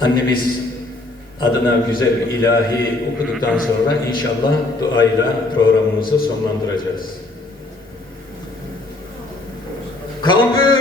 Annemiz adına güzel ilahi okuduktan sonra inşallah duayla programımızı sonlandıracağız. Kabrin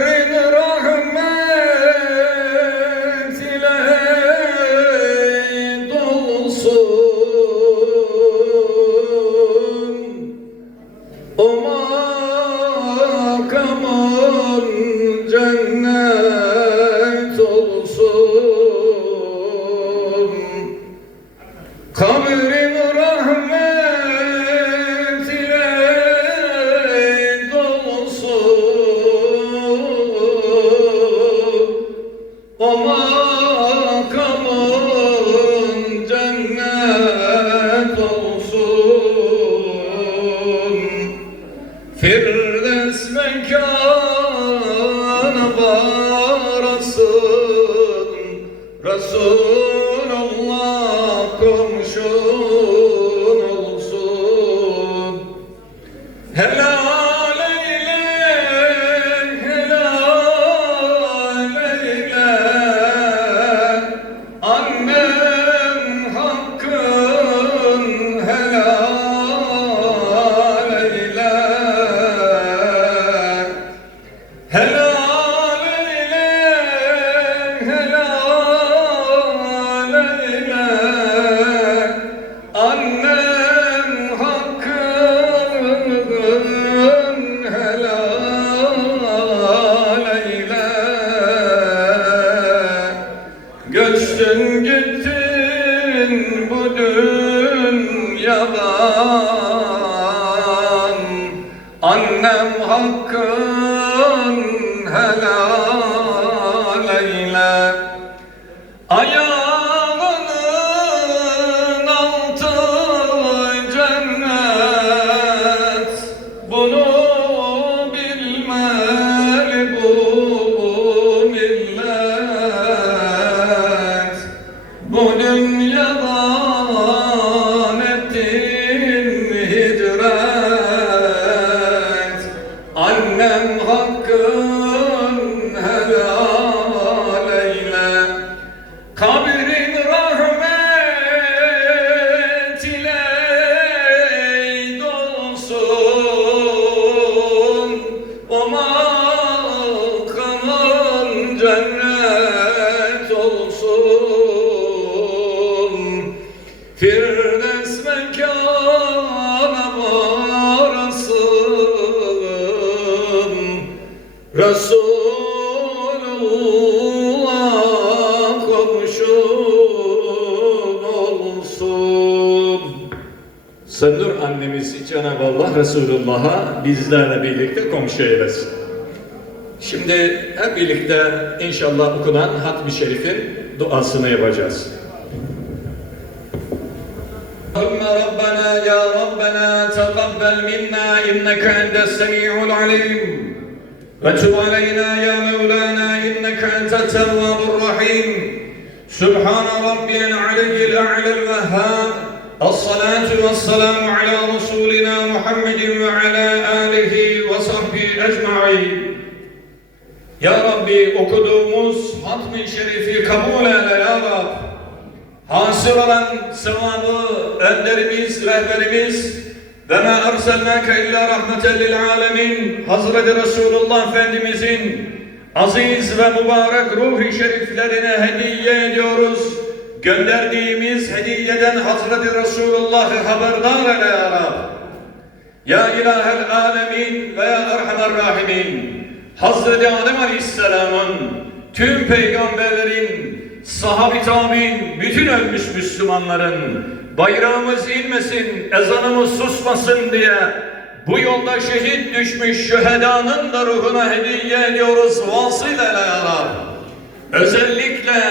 Sendur annemiz Cenab-ı Allah Resulullah'a bizlerle birlikte komşu eylesin. Şimdi hep birlikte inşallah okunan Hatmi Şerif'in duasını yapacağız. اللهم ربنا يا ربنا تقبل منا إنك أنت السميع العليم وتب علينا يا مولانا إنك أنت التواب الرحيم سبحان ربي العلي الأعلى الوهاب الصلاة والسلام على رسولنا محمد وعلى آله وصحبه أجمعين Ya Rabbi okuduğumuz hatmi şerifi kabul eyle ya Rab. Hasıl olan sevabı önderimiz, rehberimiz ve ma erselnâke illa rahmeten lil alemin Hazreti Resulullah Efendimizin aziz ve mübarek ruhi şeriflerine hediye ediyoruz. Gönderdiğimiz hediyeden Hazreti Resulullah'ı haberdar eyle ya Rab. Ya ilahel alemin ve ya erhamer rahimin. Hazreti Adem Aleyhisselam'ın tüm peygamberlerin, sahabi tabi'in, bütün ölmüş Müslümanların bayrağımız inmesin, ezanımız susmasın diye bu yolda şehit düşmüş şühedanın da ruhuna hediye ediyoruz vasıyla ya Rab. Özellikle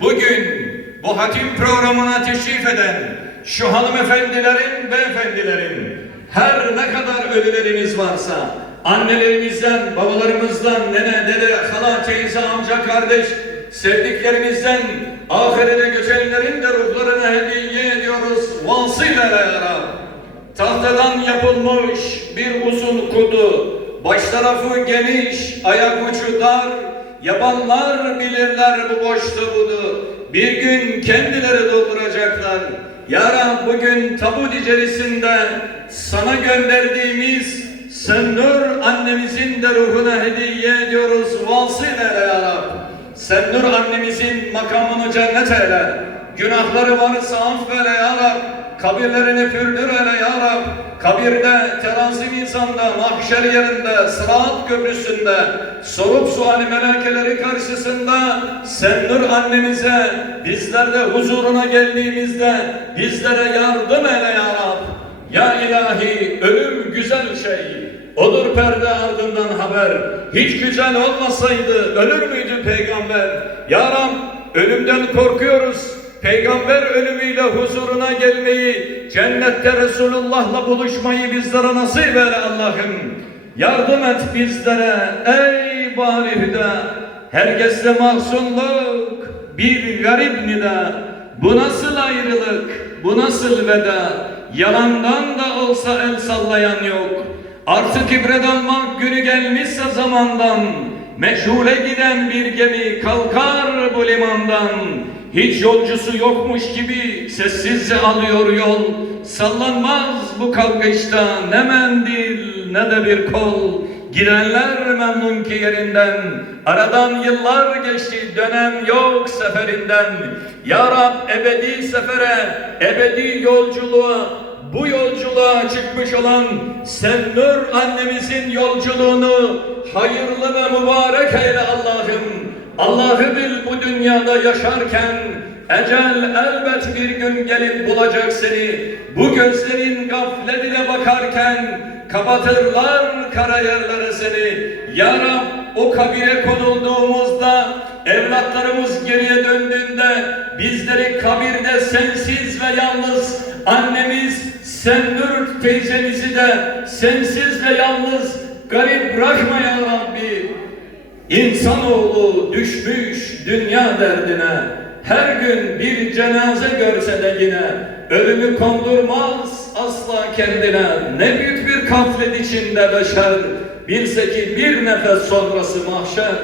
bugün bu hatim programına teşrif eden şu hanımefendilerin, beyefendilerin her ne kadar ölüleriniz varsa annelerimizden, babalarımızdan, nene, dede, hala, teyze, amca, kardeş, sevdiklerimizden ahirete göçenlerin de ruhlarına hediye ediyoruz. Vasıyla Rab. Tahtadan yapılmış bir uzun kudu, baş tarafı geniş, ayak ucu dar, Yabanlar bilirler bu boşluğunu. Bir gün kendileri dolduracaklar. Ya Rab bugün tabut içerisinde sana gönderdiğimiz Sennur annemizin de ruhuna hediye ediyoruz. Vasıl eyle ya Rab. Sennur annemizin makamını cennet eyle. Günahları varsa affeyle ya Rab. Kabirlerini pürdür eyle ya Rab. Kabirde, terazi mizanda, mahşer yerinde, sırat köprüsünde, sorup suali melekeleri karşısında sen nur annemize, bizler de huzuruna geldiğimizde bizlere yardım eyle ya Rab. Ya ilahi ölüm güzel şey. Odur perde ardından haber. Hiç güzel olmasaydı ölür müydü peygamber? Ya Rab ölümden korkuyoruz. Peygamber ölümüyle huzuruna gelmeyi, cennette Resulullah'la buluşmayı bizlere nasip eyle Allah'ım. Yardım et bizlere ey bari hüda. Herkesle mahzunluk, bir garip nida. Bu nasıl ayrılık, bu nasıl veda? Yalandan da olsa el sallayan yok. Artık ibret almak günü gelmişse zamandan. Meşhule giden bir gemi kalkar bu limandan. Hiç yolcusu yokmuş gibi sessizce alıyor yol. Sallanmaz bu kalkışta ne mendil ne de bir kol. Gidenler memnun ki yerinden. Aradan yıllar geçti dönem yok seferinden. Ya Rab ebedi sefere, ebedi yolculuğa bu yolculuğa çıkmış olan Sennur annemizin yolculuğunu hayırlı ve mübarek eyle Allah'ım. Allah'ı bil bu dünyada yaşarken ecel elbet bir gün gelip bulacak seni. Bu gözlerin gafletine bakarken kapatırlar kara yerlere seni. Ya Rab o kabire konulduğumuzda evlatlarımız geriye döndüğünde bizleri kabirde sensiz ve yalnız annemiz Sennur teyzemizi de sensiz ve yalnız garip bırakma ya Rabbi. İnsanoğlu düşmüş dünya derdine. Her gün bir cenaze görse de yine ölümü kondurmaz asla kendine. Ne büyük bir gaflet içinde beşer. Bilse ki bir nefes sonrası mahşer.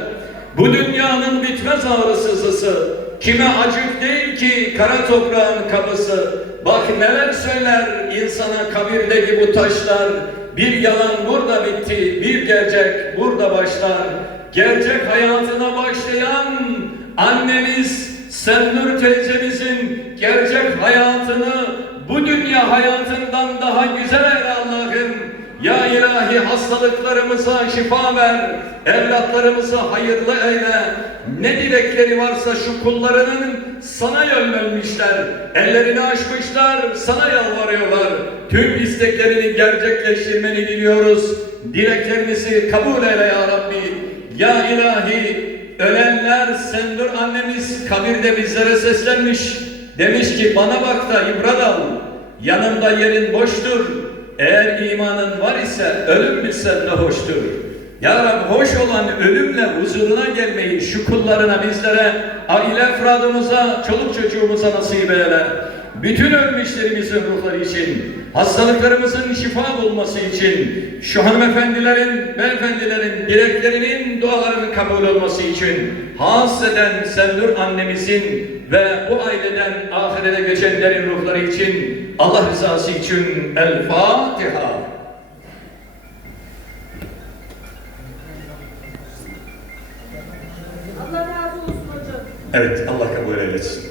Bu dünyanın bitmez ağrısı sızı kime acık değil ki kara toprağın kapısı bak neler söyler insana kabirdeki bu taşlar bir yalan burada bitti bir gerçek burada başlar gerçek hayatına başlayan annemiz Sennur teyzemizin gerçek hayatını bu dünya hayatından daha güzel Allah'ım. Ya ilahi hastalıklarımıza şifa ver, evlatlarımızı hayırlı eyle. Ne dilekleri varsa şu kullarının sana yönlenmişler, ellerini açmışlar, sana yalvarıyorlar. Tüm isteklerini gerçekleştirmeni diliyoruz. Dileklerimizi kabul eyle ya Rabbi. Ya ilahi ölenler sendur annemiz kabirde bizlere seslenmiş. Demiş ki bana bak da ibret al. Yanımda yerin boştur. Eğer imanın var ise ölüm bilsen ne hoştur. Ya Rab hoş olan ölümle huzuruna gelmeyi şu kullarına bizlere, aile efradımıza, çoluk çocuğumuza nasip eyle. Bütün ölmüşlerimizin ruhları için, hastalıklarımızın şifa bulması için, şu hanımefendilerin, beyefendilerin dileklerinin, dualarının kabul olması için, haseden Sendur annemizin ve bu aileden ahirete geçenlerin ruhları için, Allah rızası için El Fatiha. Allah razı olsun hocam. Evet, Allah kabul eylesin.